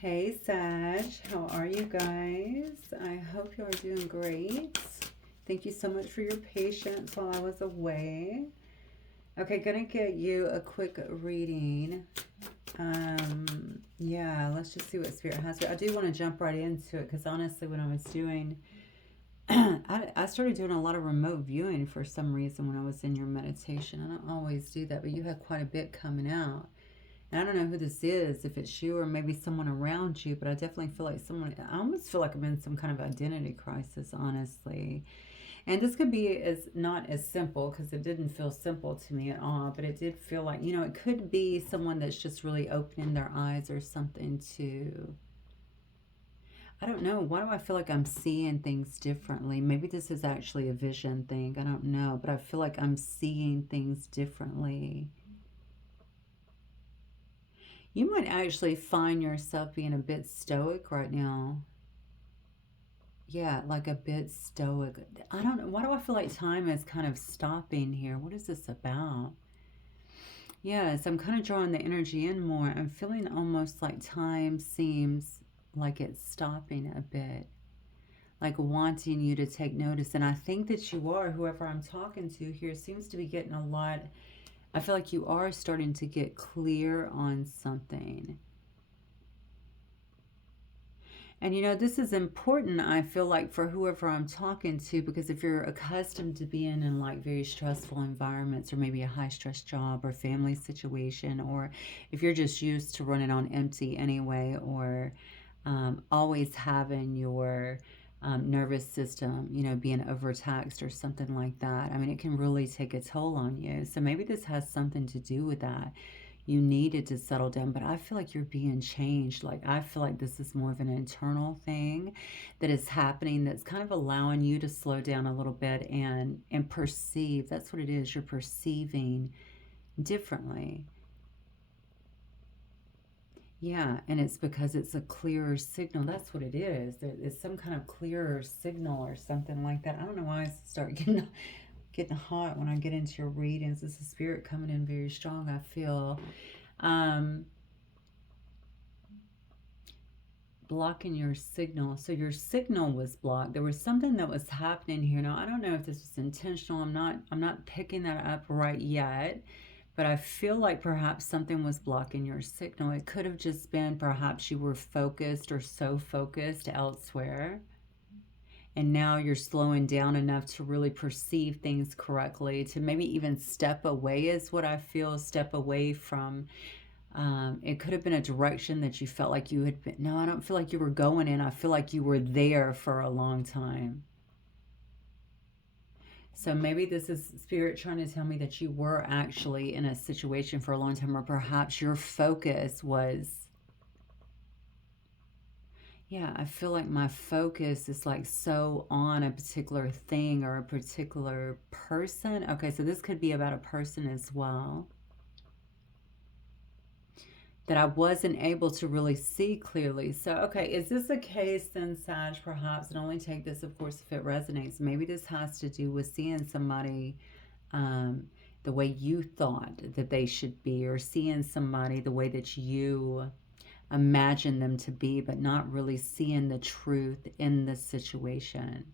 Hey Sag, how are you guys? I hope you are doing great. Thank you so much for your patience while I was away. Okay, gonna get you a quick reading. Yeah, let's just see what Spirit has for you. I do want to jump right into it because honestly, when I was doing, I started doing a lot of remote viewing for some reason when I was in your meditation. I don't always do that, but you had quite a bit coming out. And I don't know who this is, if it's you or maybe someone around you, but I definitely feel like I almost feel like I'm in some kind of identity crisis, honestly. And this could be as not as simple because it didn't feel simple to me at all, but it did feel like, it could be someone that's just really opening their eyes or something to, I don't know. Why do I feel like I'm seeing things differently? Maybe this is actually a vision thing. I don't know, but I feel like I'm seeing things differently. You might actually find yourself being a bit stoic right now. Yeah, like a bit stoic. I don't know. Why do I feel like time is kind of stopping here? What is this about? Yes, I'm kind of drawing the energy in more. I'm feeling almost like time seems like it's stopping a bit, like wanting you to take notice. And I think that you are, whoever I'm talking to here, seems to be getting a lot. I feel like you are starting to get clear on something. And this is important, I feel like, for whoever I'm talking to, because if you're accustomed to being in like very stressful environments, or maybe a high stress job or family situation, or if you're just used to running on empty anyway, or always having your nervous system, being overtaxed or something like that, I mean, it can really take a toll on you. So maybe this has something to do with that. You needed to settle down, but I feel like you're being changed. Like, I feel like this is more of an internal thing that is happening that's kind of allowing you to slow down a little bit and perceive. That's what it is. You're perceiving differently. Yeah, and it's because it's a clearer signal. That's what it is. It's some kind of clearer signal or something like that. I don't know why I start getting hot when I get into your readings. It's a spirit coming in very strong, I feel. Um, Blocking your signal. So your signal was blocked. There was something that was happening here. Now, I don't know if this was intentional. I'm not picking that up right yet, but I feel like perhaps something was blocking your signal. It could have just been perhaps you were focused or so focused elsewhere. And now you're slowing down enough to really perceive things correctly, to maybe even step away, is what I feel. Step away from it could have been a direction that you felt like you had been. No, I don't feel like you were going in. I feel like you were there for a long time. So maybe this is spirit trying to tell me that you were actually in a situation for a long time, or perhaps your focus was. Yeah, I feel like my focus is like so on a particular thing or a particular person. Okay, so this could be about a person as well, that I wasn't able to really see clearly. So, okay, is this a case then, Sag, perhaps, and only take this, of course, if it resonates. Maybe this has to do with seeing somebody um, the way you thought that they should be, or seeing somebody the way that you imagine them to be, but not really seeing the truth in the situation.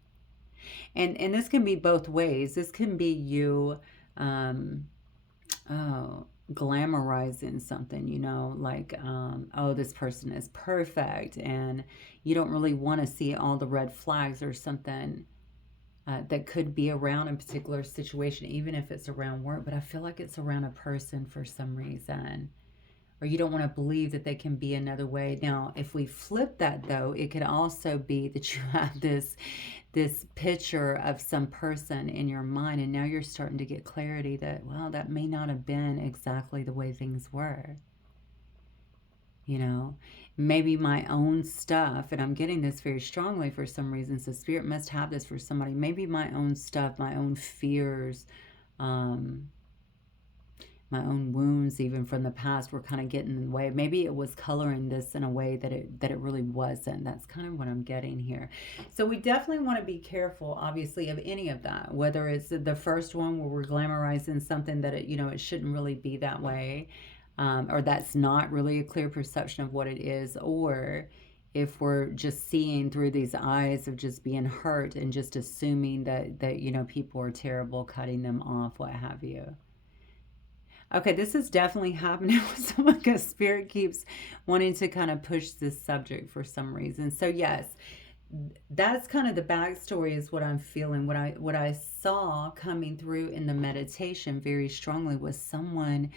And this can be both ways. This can be you um, oh, glamorizing something, like, oh, this person is perfect, and you don't really want to see all the red flags or something that could be around a particular situation, even if it's around work. But I feel like it's around a person for some reason, or you don't want to believe that they can be another way. Now, if we flip that, though, it could also be that you have this picture of some person in your mind, and now you're starting to get clarity that, well, that may not have been exactly the way things were. Maybe my own stuff, and I'm getting this very strongly for some reason, so spirit must have this for somebody. Maybe my own stuff, my own fears, um, my own wounds, even from the past, were kind of getting in the way. Maybe it was coloring this in a way that it really wasn't. That's kind of what I'm getting here. So we definitely want to be careful, obviously, of any of that. Whether it's the first one where we're glamorizing something that it shouldn't really be that way. or that's not really a clear perception of what it is, or if we're just seeing through these eyes of just being hurt and just assuming that people are terrible, cutting them off, what have you. Okay, this is definitely happening with someone because spirit keeps wanting to kind of push this subject for some reason. So yes, that's kind of the backstory is what I'm feeling. What I saw coming through in the meditation very strongly was someone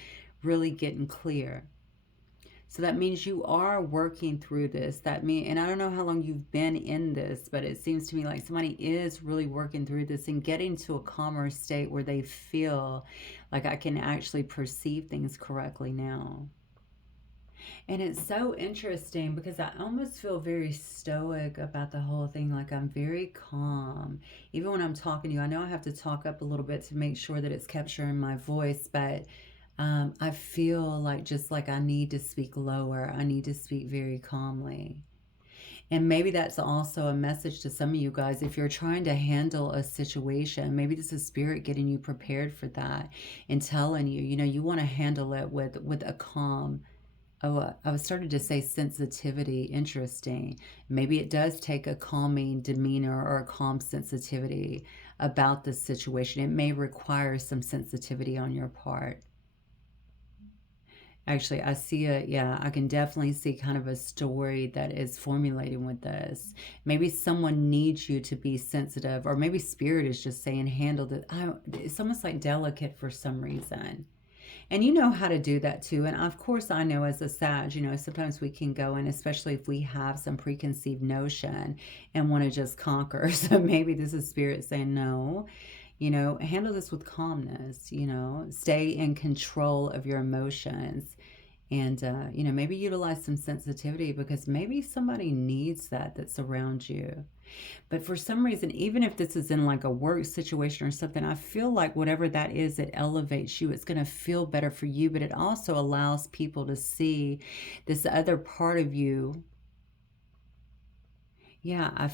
really getting clear. So that means you are working through this. And I don't know how long you've been in this, but it seems to me like somebody is really working through this and getting to a calmer state where they feel like I can actually perceive things correctly now. And it's so interesting because I almost feel very stoic about the whole thing. Like I'm very calm. Even when I'm talking to you, I know I have to talk up a little bit to make sure that it's capturing my voice, but I feel like just like I need to speak lower. I need to speak very calmly. And maybe that's also a message to some of you guys. If you're trying to handle a situation, maybe this is spirit getting you prepared for that and telling you, you want to handle it with a calm. Oh, I was starting to say sensitivity. Interesting. Maybe it does take a calming demeanor or a calm sensitivity about the situation. It may require some sensitivity on your part. Actually, I can definitely see kind of a story that is formulating with this. Maybe someone needs you to be sensitive, or maybe spirit is just saying, handle it. It's almost like delicate for some reason. And you know how to do that too. And of course, I know as a Sag, sometimes we can go in, especially if we have some preconceived notion and want to just conquer. So maybe this is spirit saying, no, handle this with calmness, stay in control of your emotions. And, maybe utilize some sensitivity because maybe somebody needs that's around you. But for some reason, even if this is in like a work situation or something, I feel like whatever that is, it elevates you. It's going to feel better for you, but it also allows people to see this other part of you. Yeah, I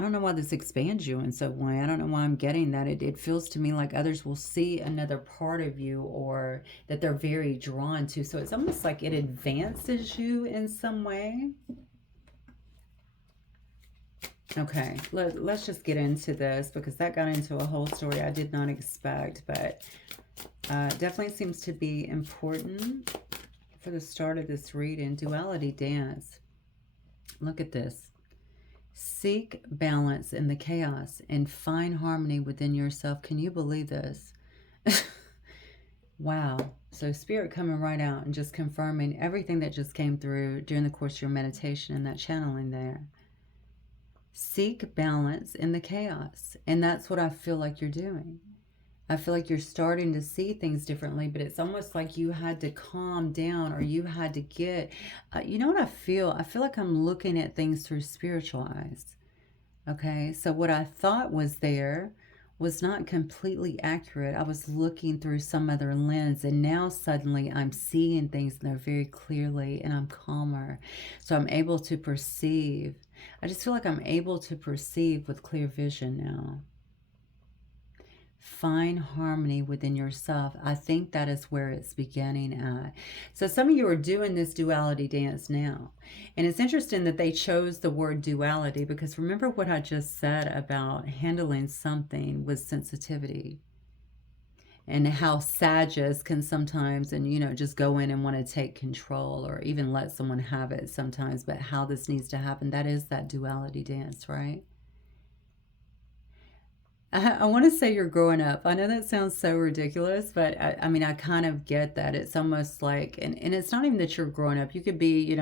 don't know why this expands you in some way. I don't know why I'm getting that. It feels to me like others will see another part of you or that they're very drawn to. So it's almost like it advances you in some way. Okay, let's just get into this because that got into a whole story I did not expect, but definitely seems to be important for the start of this reading. Duality dance. Look at this. Seek balance in the chaos and find harmony within yourself. Can you believe this? Wow. So spirit coming right out and just confirming everything that just came through during the course of your meditation and that channeling there. Seek balance in the chaos. And that's what I feel like you're doing. I feel like you're starting to see things differently, but it's almost like you had to calm down or you had to get, you know what I feel? I feel like I'm looking at things through spiritual eyes. Okay, so what I thought was there was not completely accurate. I was looking through some other lens, and now suddenly I'm seeing things there very clearly and I'm calmer. So I'm able to perceive. I just feel like I'm able to perceive with clear vision now. Find harmony within yourself. I think that is where it's beginning at. So some of you are doing this duality dance now. And it's interesting that they chose the word duality because remember what I just said about handling something with sensitivity and how Sagittarius can sometimes, and just go in and want to take control or even let someone have it sometimes, but how this needs to happen, that is that duality dance, right? I want to say you're growing up. I know that sounds so ridiculous, but I mean, I kind of get that. It's almost like, and it's not even that you're growing up. You could be,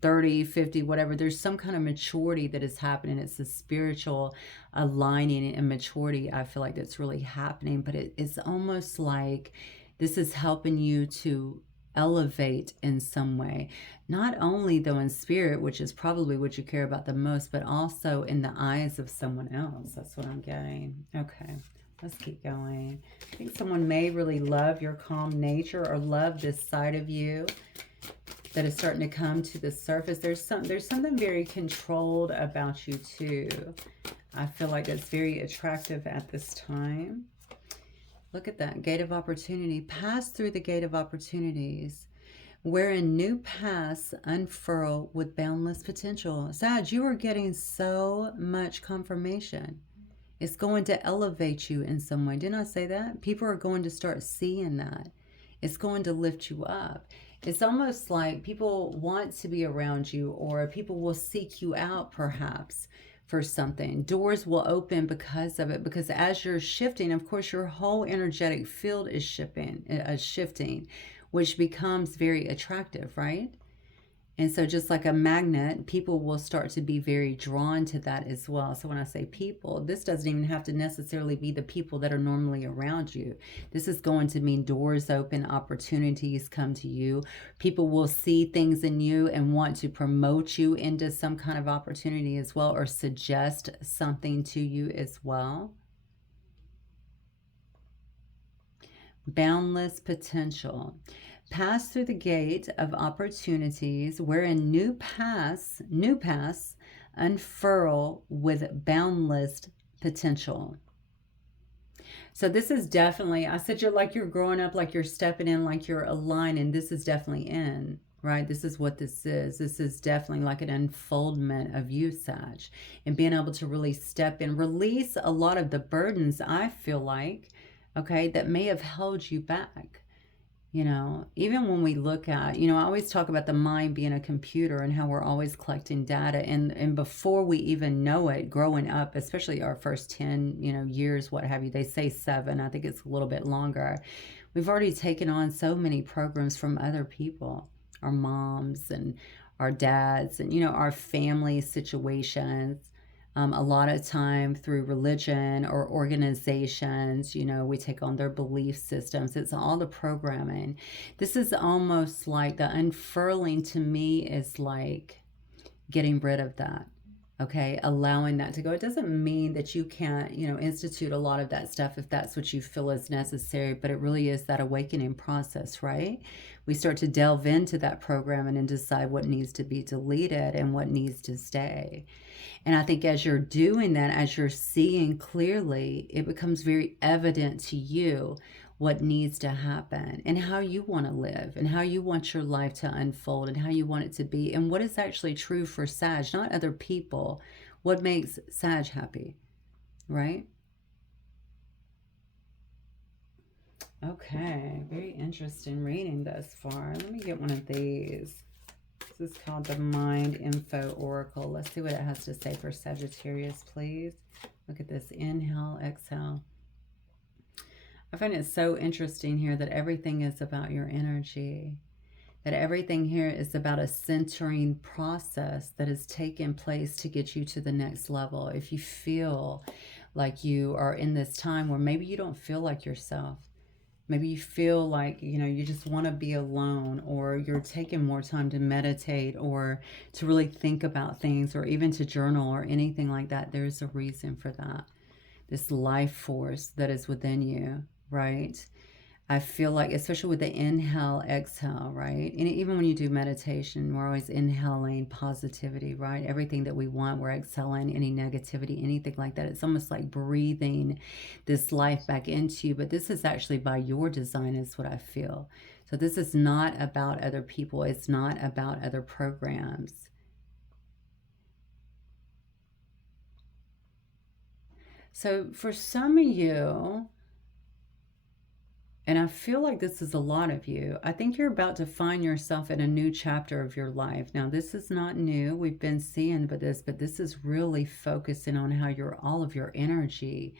30, 50, whatever. There's some kind of maturity that is happening. It's a spiritual aligning and maturity, I feel like that's really happening. But it's almost like this is helping you to elevate in some way. Not only though in spirit, which is probably what you care about the most, but also in the eyes of someone else. That's what I'm getting. Okay, let's keep going. I think someone may really love your calm nature or love this side of you that is starting to come to the surface. There's something very controlled about you too. I feel like that's very attractive at this time. Look at that. Gate of opportunity. Pass through the gate of opportunities, wherein new paths unfurl with boundless potential. Sag, you are getting so much confirmation. It's going to elevate you in some way. Didn't I say that? People are going to start seeing that. It's going to lift you up. It's almost like people want to be around you, or people will seek you out perhaps for something. Doors will open because of it, because as you're shifting, of course, your whole energetic field is shifting, which becomes very attractive, right? And so, just like a magnet, people will start to be very drawn to that as well. So, when I say people, this doesn't even have to necessarily be the people that are normally around you. This is going to mean doors open, opportunities come to you. People will see things in you and want to promote you into some kind of opportunity as well, or suggest something to you as well. Boundless potential. Pass through the gate of opportunities, wherein new paths unfurl with boundless potential. So this is definitely, I said, you're growing up, like you're stepping in, like you're aligning. This is definitely in, right? This is what this is. This is definitely like an unfoldment of you, Sag, and being able to really step in, release a lot of the burdens, I feel like, okay, that may have held you back. Even when we look at, I always talk about the mind being a computer and how we're always collecting data. And before we even know it, growing up, especially our first 10, years, what have you, they say 7, I think it's a little bit longer. We've already taken on so many programs from other people, our moms and our dads and, our family situations. A lot of time through religion or organizations, we take on their belief systems. It's all the programming. This is almost like the unfurling to me is like getting rid of that. Okay, allowing that to go. It doesn't mean that you can't, institute a lot of that stuff if that's what you feel is necessary, but it really is that awakening process, right? We start to delve into that program and then decide what needs to be deleted and what needs to stay. And I think as you're doing that, as you're seeing clearly, it becomes very evident to you what needs to happen and how you want to live and how you want your life to unfold and how you want it to be and what is actually true for Sag, not other people. What makes Sag happy, right? Okay, very interesting reading thus far. Let me get one of these. This is called the Mind Info Oracle. Let's see what it has to say for Sagittarius, please. Look at this. Inhale, exhale. I find it so interesting here that everything is about your energy. That everything here is about a centering process that is taking place to get you to the next level. If you feel like you are in this time where maybe you don't feel like yourself, maybe you feel like, you just want to be alone, or you're taking more time to meditate or to really think about things, or even to journal or anything like that. There's a reason for that. This life force that is within you, right? I feel like, especially with the inhale, exhale, right? And even when you do meditation, we're always inhaling positivity, right? Everything that we want, we're exhaling any negativity, anything like that. It's almost like breathing this life back into you. But this is actually by your design, is what I feel. So this is not about other people. It's not about other programs. So for some of you, and I feel like this is a lot of you, I think you're about to find yourself in a new chapter of your life. Now, this is not new. We've been seeing but this is really focusing on how all of your energy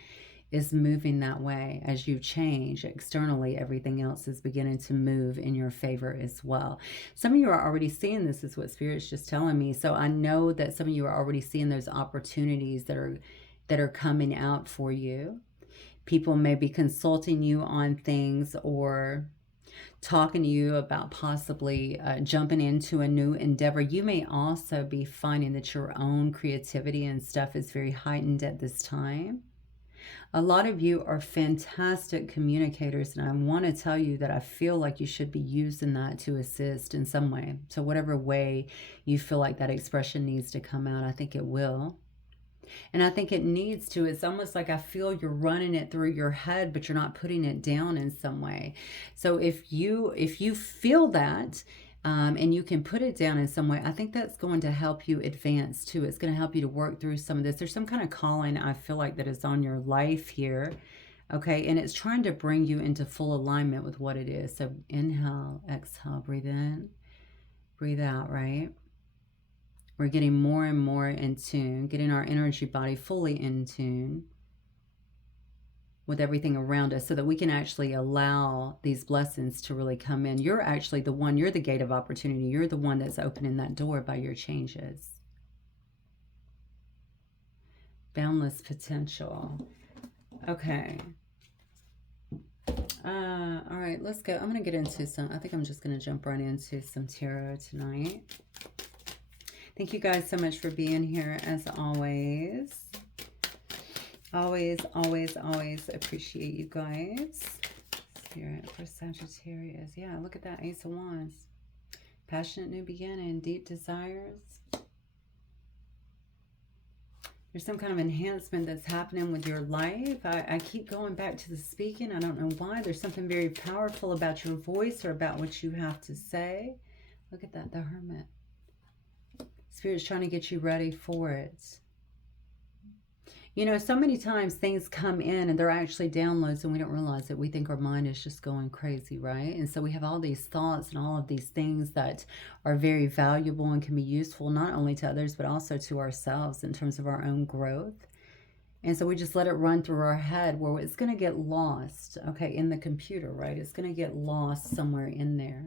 is moving that way. As you change externally, everything else is beginning to move in your favor as well. Some of you are already seeing this, is what Spirit's just telling me. So I know that some of you are already seeing those opportunities that are coming out for you. People may be consulting you on things or talking to you about possibly jumping into a new endeavor. You may also be finding that your own creativity and stuff is very heightened at this time. A lot of you are fantastic communicators, and I want to tell you that I feel like you should be using that to assist in some way. So whatever way you feel like that expression needs to come out, I think it will. And I think it needs to. It's almost like I feel you're running it through your head, but you're not putting it down in some way. So if you feel that, and you can put it down in some way, I think that's going to help you advance too. It's going to help you to work through some of this. There's some kind of calling I feel like that is on your life here. Okay, and it's trying to bring you into full alignment with what it is. So inhale, exhale, breathe in, breathe out, right? We're getting more and more in tune, getting our energy body fully in tune with everything around us so that we can actually allow these blessings to really come in. You're actually the one, you're the gate of opportunity. You're the one that's opening that door by your changes. Boundless potential. Okay. All right, let's go. I'm going to get into some, I think I'm just going to jump right into some tarot tonight. Thank you guys so much for being here as always. Always, always, always appreciate you guys. Spirit for Sagittarius. Yeah, look at that. Ace of Wands. Passionate new beginning. Deep desires. There's some kind of enhancement that's happening with your life. I keep going back to the speaking. I don't know why. There's something very powerful about your voice or about what you have to say. Look at that. The Hermit. Spirit's trying to get you ready for it. You know, so many times things come in and they're actually downloads and we don't realize it. We think our mind is just going crazy, right? And so we have all these thoughts and all of these things that are very valuable and can be useful not only to others but also to ourselves in terms of our own growth. And so we just let it run through our head where it's going to get lost, okay, in the computer, right? It's going to get lost somewhere in there.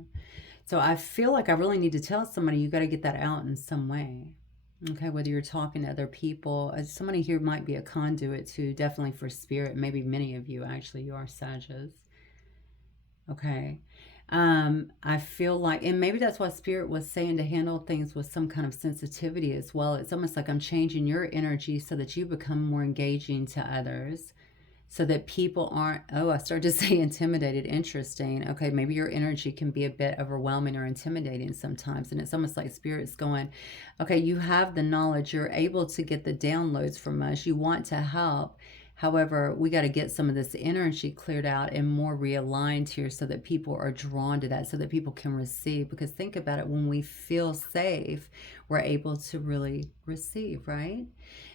So I feel like I really need to tell somebody you got to get that out in some way. Okay, whether you're talking to other people, somebody here might be a conduit too, definitely for spirit. Maybe many of you, actually, you are Sagittarius. Okay. I feel like, and maybe that's why spirit was saying to handle things with some kind of sensitivity as well. It's almost like I'm changing your energy so that you become more engaging to others. So that people aren't, oh, I started to say intimidated. Interesting. Okay, maybe your energy can be a bit overwhelming or intimidating sometimes. And it's almost like spirit's going, okay, you have the knowledge. You're able to get the downloads from us. You want to help. However, we got to get some of this energy cleared out and more realigned here so that people are drawn to that, so that people can receive. Because think about it, when we feel safe, we're able to really receive, right?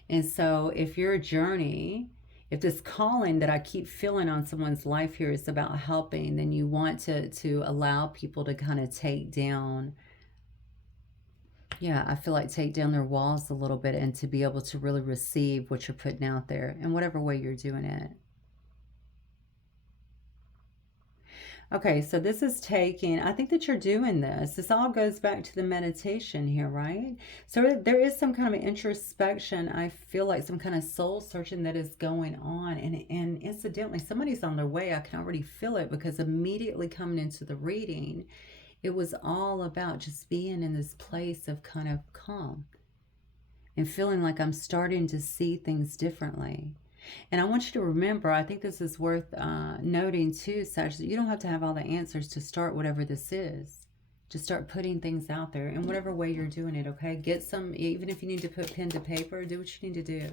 And so if your journey, if this calling that I keep feeling on someone's life here is about helping, then you want to allow people to kind of take down, yeah, I feel like take down their walls a little bit and to be able to really receive what you're putting out there in whatever way you're doing it. Okay, so this is taking, I think that you're doing this. This all goes back to the meditation here, right? So there is some kind of introspection. I feel like some kind of soul searching that is going on. And incidentally, somebody's on their way. I can already feel it because immediately coming into the reading, it was all about just being in this place of kind of calm and feeling like I'm starting to see things differently. And I want you to remember, I think this is worth noting too, Sag, that you don't have to have all the answers to start whatever this is. Just start putting things out there in whatever way you're doing it, okay? Get some, even if you need to put pen to paper, do what you need to do.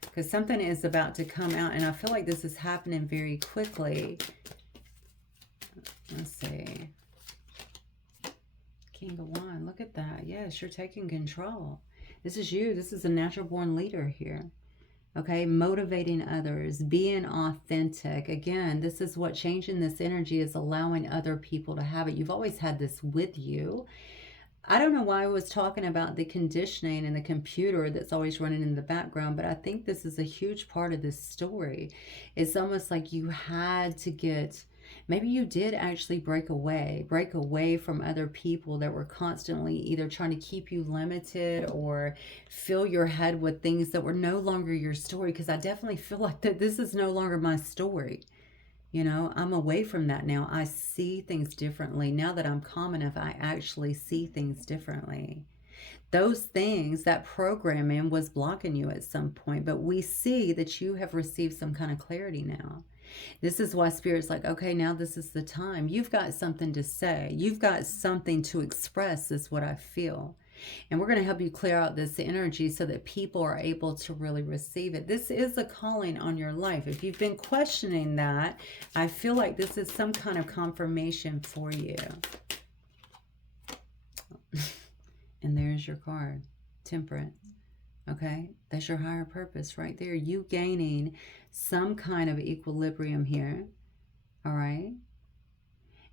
Because something is about to come out, and I feel like this is happening very quickly. Let's see. King of Wands, look at that. Yes, you're taking control. This is you. This is a natural born leader here. Okay, motivating others, being authentic. Again, this is what changing this energy is, allowing other people to have it. You've always had this with you. I don't know why I was talking about the conditioning and the computer that's always running in the background, but I think this is a huge part of this story. It's almost like you had to get, maybe you did actually break away from other people that were constantly either trying to keep you limited or fill your head with things that were no longer your story. Because I definitely feel like that this is no longer my story. You know, I'm away from that now. I see things differently. Now that I'm calm enough, I actually see things differently. Those things, that programming was blocking you at some point, but we see that you have received some kind of clarity now. This is why Spirit's like, okay, now this is the time. You've got something to say. You've got something to express, is what I feel. And we're going to help you clear out this energy so that people are able to really receive it. This is a calling on your life. If you've been questioning that, I feel like this is some kind of confirmation for you. And there's your card, Temperance. Okay, that's your higher purpose right there. You gaining some kind of equilibrium here. All right.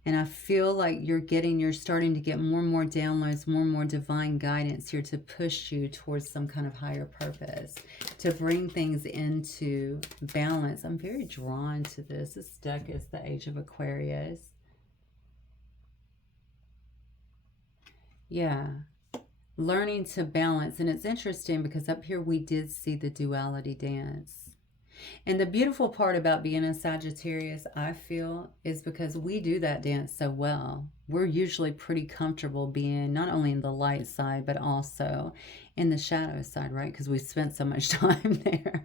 And I feel like you're starting to get more and more downloads, more and more divine guidance here to push you towards some kind of higher purpose, to bring things into balance. I'm very drawn to this. This deck is the Age of Aquarius. Yeah. Learning to balance. And it's interesting because up here we did see the duality dance. And the beautiful part about being a Sagittarius, I feel, is because we do that dance so well. We're usually pretty comfortable being not only in the light side, but also in the shadow side, right? Because we spent so much time there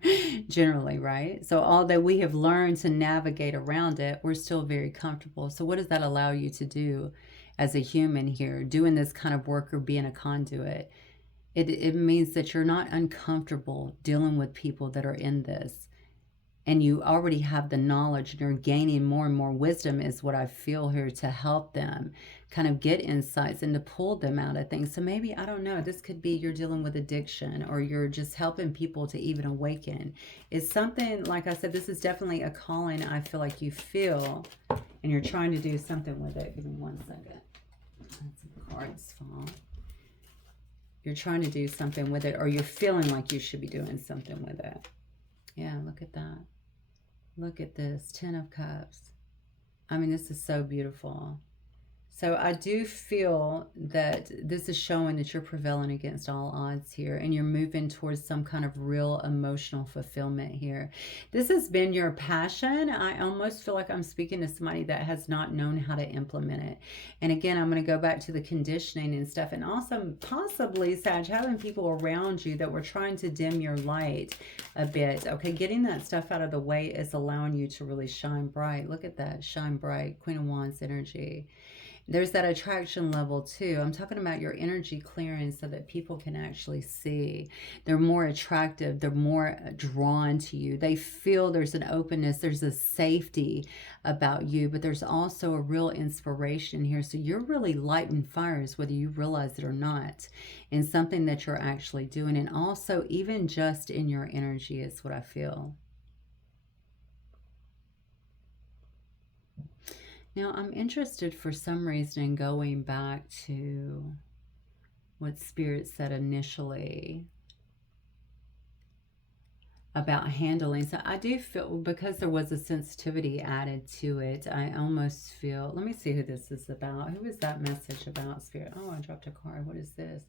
generally, right? So although we have learned to navigate around it, we're still very comfortable. So what does that allow you to do as a human here, doing this kind of work or being a conduit? It means that you're not uncomfortable dealing with people that are in this. And you already have the knowledge and you're gaining more and more wisdom is what I feel here to help them kind of get insights and to pull them out of things. So maybe, I don't know, this could be you're dealing with addiction or you're just helping people to even awaken. It's something, like I said, this is definitely a calling I feel like you feel and you're trying to do something with it. Give me 1 second. Let some cards fall. You're trying to do something with it or you're feeling like you should be doing something with it. Yeah, look at that. Look at this, 10 of Cups. I mean, this is so beautiful. So I do feel that this is showing that you're prevailing against all odds here and you're moving towards some kind of real emotional fulfillment here. This has been your passion. I almost feel like I'm speaking to somebody that has not known how to implement it. And again, I'm going to go back to the conditioning and stuff, and also possibly, Sag, having people around you that were trying to dim your light a bit. Okay, getting that stuff out of the way is allowing you to really shine bright. Look at that, shine bright, Queen of Wands energy. There's that attraction level too. I'm talking about your energy clearing so that people can actually see. They're more attractive. They're more drawn to you. They feel there's an openness. There's a safety about you, but there's also a real inspiration here. So you're really lighting fires, whether you realize it or not, in something that you're actually doing. And also even just in your energy is what I feel. Now, I'm interested for some reason in going back to what Spirit said initially about handling. So I do feel, because there was a sensitivity added to it, I almost feel, let me see who this is about. Who is that message about, Spirit? Oh, I dropped a card. What is this?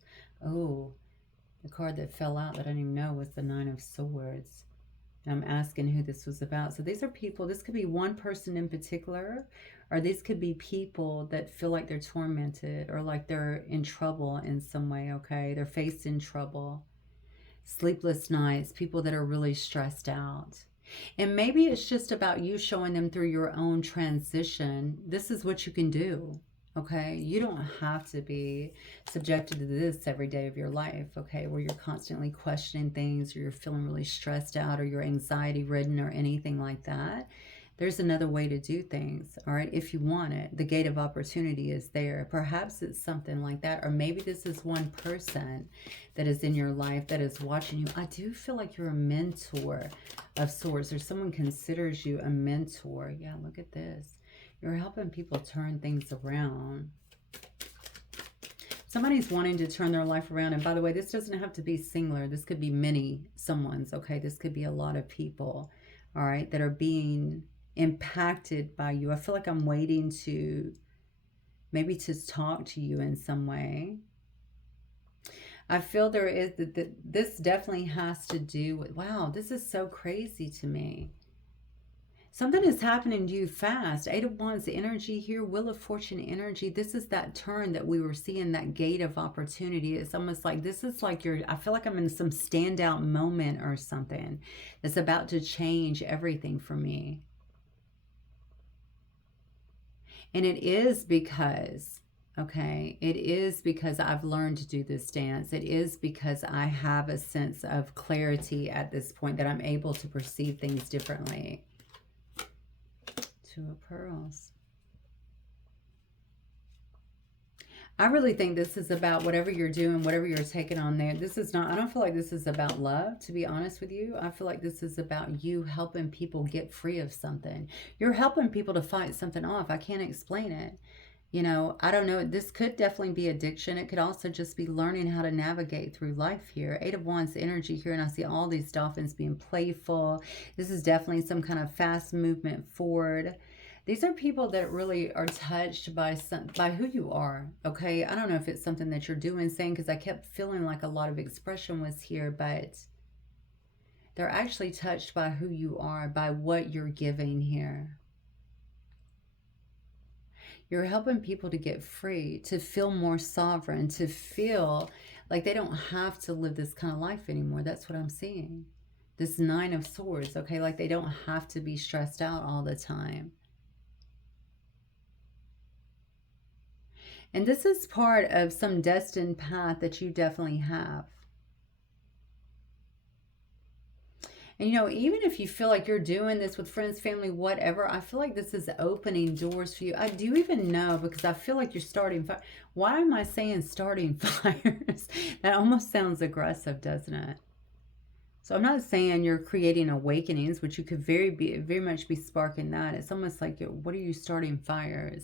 Oh, the card that fell out that I didn't even know was the Nine of Swords. I'm asking who this was about. So these are people, this could be one person in particular, or these could be people that feel like they're tormented or like they're in trouble in some way, okay? They're facing trouble. Sleepless nights, people that are really stressed out. And maybe it's just about you showing them through your own transition. This is what you can do. Okay, you don't have to be subjected to this every day of your life, okay, where you're constantly questioning things or you're feeling really stressed out or you're anxiety ridden or anything like that. There's another way to do things, all right, if you want it. The gate of opportunity is there. Perhaps it's something like that, or maybe this is one person that is in your life that is watching you. I do feel like you're a mentor of sorts, or someone considers you a mentor. Yeah, look at this. You're helping people turn things around. Somebody's wanting to turn their life around. And by the way, this doesn't have to be singular. This could be many someone's, okay? This could be a lot of people, all right, that are being impacted by you. I feel like I'm waiting to maybe to talk to you in some way. I feel there is that this definitely has to do with, wow, this is so crazy to me. Something is happening to you fast. Eight of Wands energy here, Wheel of Fortune energy. This is that turn that we were seeing, that gate of opportunity. It's almost like this is like I feel like I'm in some standout moment or something that's about to change everything for me. And it is because Okay, it is because I've learned to do this dance. It is because I have a sense of clarity at this point that I'm able to perceive things differently. Two of Pearls. I really think this is about whatever you're doing, whatever you're taking on there. This is not, I don't feel like this is about love, to be honest with you. I feel like this is about you helping people get free of something. You're helping people to fight something off. I can't explain it. You know, I don't know. This could definitely be addiction. It could also just be learning how to navigate through life here. Eight of Wands energy here, and I see all these dolphins being playful. This is definitely some kind of fast movement forward. These are people that really are touched by who you are, okay? I don't know if it's something that you're doing, saying, because I kept feeling like a lot of expression was here, but they're actually touched by who you are, by what you're giving here. You're helping people to get free, to feel more sovereign, to feel like they don't have to live this kind of life anymore. That's what I'm seeing. This Nine of Swords, okay? Like they don't have to be stressed out all the time. And this is part of some destined path that you definitely have. And you know, even if you feel like you're doing this with friends, family, whatever, I feel like this is opening doors for you. I do even know, because I feel like you're starting fire. Why am I saying starting fires? That almost sounds aggressive, doesn't it? So I'm not saying you're creating awakenings, which you could very much be sparking that. It's almost like, what are you starting fires?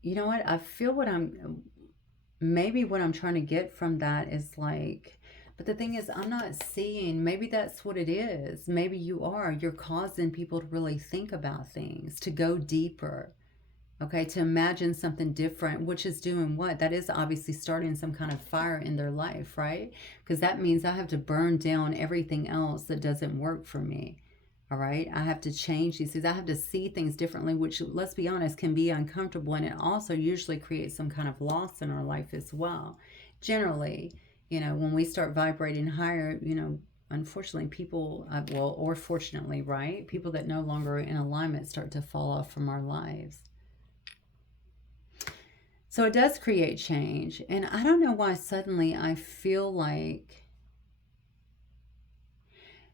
You know what? I feel maybe what I'm trying to get from that is like, but the thing is, I'm not seeing, maybe that's what it is. Maybe you're causing people to really think about things, to go deeper, okay, to imagine something different, which is doing what? That is obviously starting some kind of fire in their life, right? Because that means I have to burn down everything else that doesn't work for me. All right, I have to change these things. I have to see things differently, which, let's be honest, can be uncomfortable. And it also usually creates some kind of loss in our life as well. Generally, you know, when we start vibrating higher, you know, unfortunately, people, well, or fortunately, right? People that no longer are in alignment start to fall off from our lives. So it does create change. And I don't know why suddenly I feel like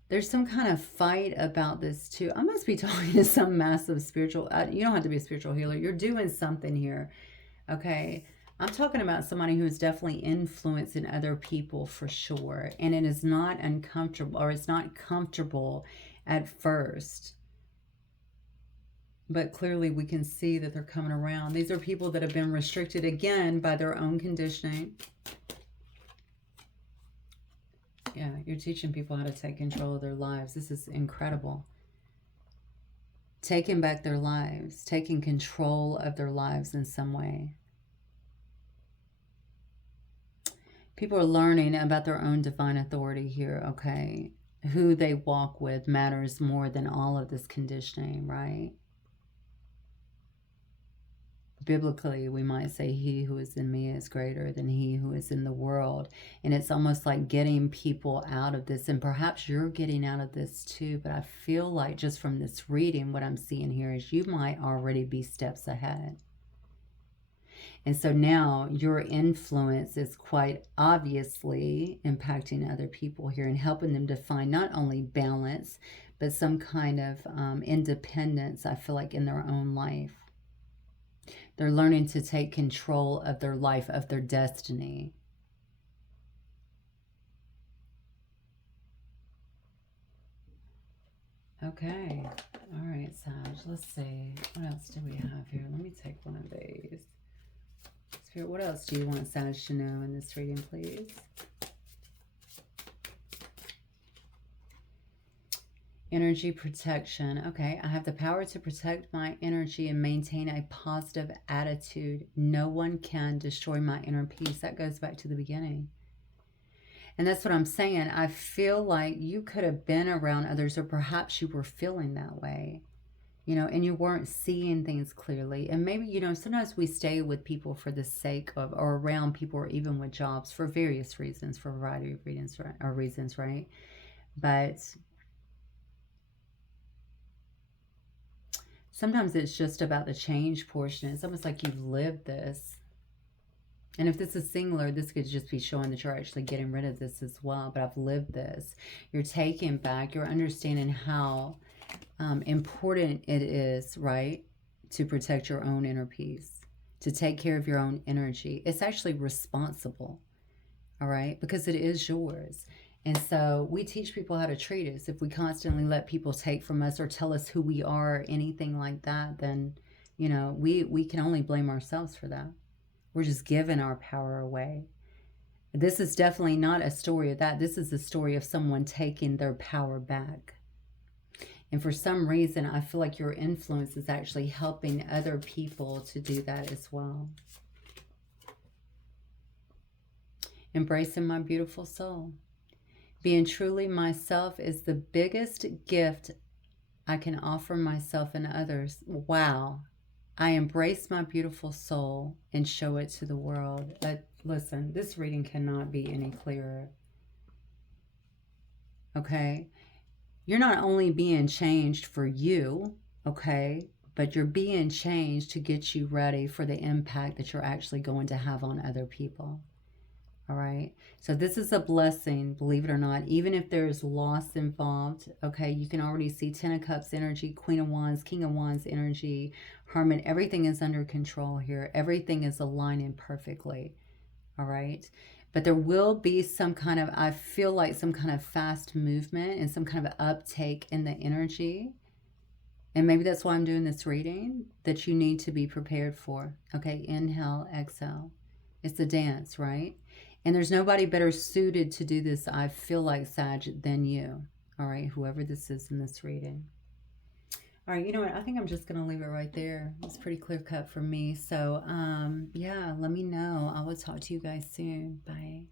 there's some kind of fight about this too. I must be talking to some massive spiritual, you don't have to be a spiritual healer. You're doing something here, okay? I'm talking about somebody who is definitely influencing other people for sure. And it is not uncomfortable, or it's not comfortable at first. But clearly we can see that they're coming around. These are people that have been restricted again by their own conditioning. Yeah, you're teaching people how to take control of their lives. This is incredible. Taking back their lives, taking control of their lives in some way. People are learning about their own divine authority here, okay? Who they walk with matters more than all of this conditioning, right? Biblically, we might say he who is in me is greater than he who is in the world. And it's almost like getting people out of this. And perhaps you're getting out of this too. But I feel like just from this reading, what I'm seeing here is you might already be steps ahead. And so now your influence is quite obviously impacting other people here and helping them to find not only balance, but some kind of independence, I feel like, in their own life. They're learning to take control of their life, of their destiny. Okay. All right, Sag. Let's see. What else do we have here? Let me take one of these. Spirit, what else do you want Sag to know in this reading, please? Energy protection. Okay, I have the power to protect my energy and maintain a positive attitude. No one can destroy my inner peace. That goes back to the beginning. And that's what I'm saying. I feel like you could have been around others, or perhaps you were feeling that way, you know, and you weren't seeing things clearly. And maybe, you know, sometimes we stay with people for the sake of, or around people, or even with jobs for various reasons, for a variety of reasons, right? But Sometimes it's just about the change portion. It's almost like you've lived this. And if this is singular, this could just be showing that you're actually getting rid of this as well. But I've lived this. You're taking back. You're understanding how important it is, right, to protect your own inner peace, to take care of your own energy. It's actually responsible, all right, because it is yours. And so we teach people how to treat us. If we constantly let people take from us or tell us who we are, or anything like that, then, you know, we can only blame ourselves for that. We're just giving our power away. This is definitely not a story of that. This is a story of someone taking their power back. And for some reason, I feel like your influence is actually helping other people to do that as well. Embracing my beautiful soul. Being truly myself is the biggest gift I can offer myself and others. Wow. I embrace my beautiful soul and show it to the world. Listen, this reading cannot be any clearer. Okay? You're not only being changed for you, okay, but you're being changed to get you ready for the impact that you're actually going to have on other people. All right. So this is a blessing, believe it or not, even if there's loss involved. Okay. You can already see 10 of Cups energy, Queen of Wands, King of Wands energy, Hermit. Everything is under control here. Everything is aligning perfectly. All right. But there will be some kind of, I feel like some kind of fast movement and some kind of uptake in the energy. And maybe that's why I'm doing this reading, that you need to be prepared for. Okay. Inhale, exhale. It's a dance, right? And there's nobody better suited to do this, I feel like, Sag, than you. All right, whoever this is in this reading. All right, you know what? I think I'm just going to leave it right there. It's pretty clear cut for me. So, yeah, let me know. I will talk to you guys soon. Bye.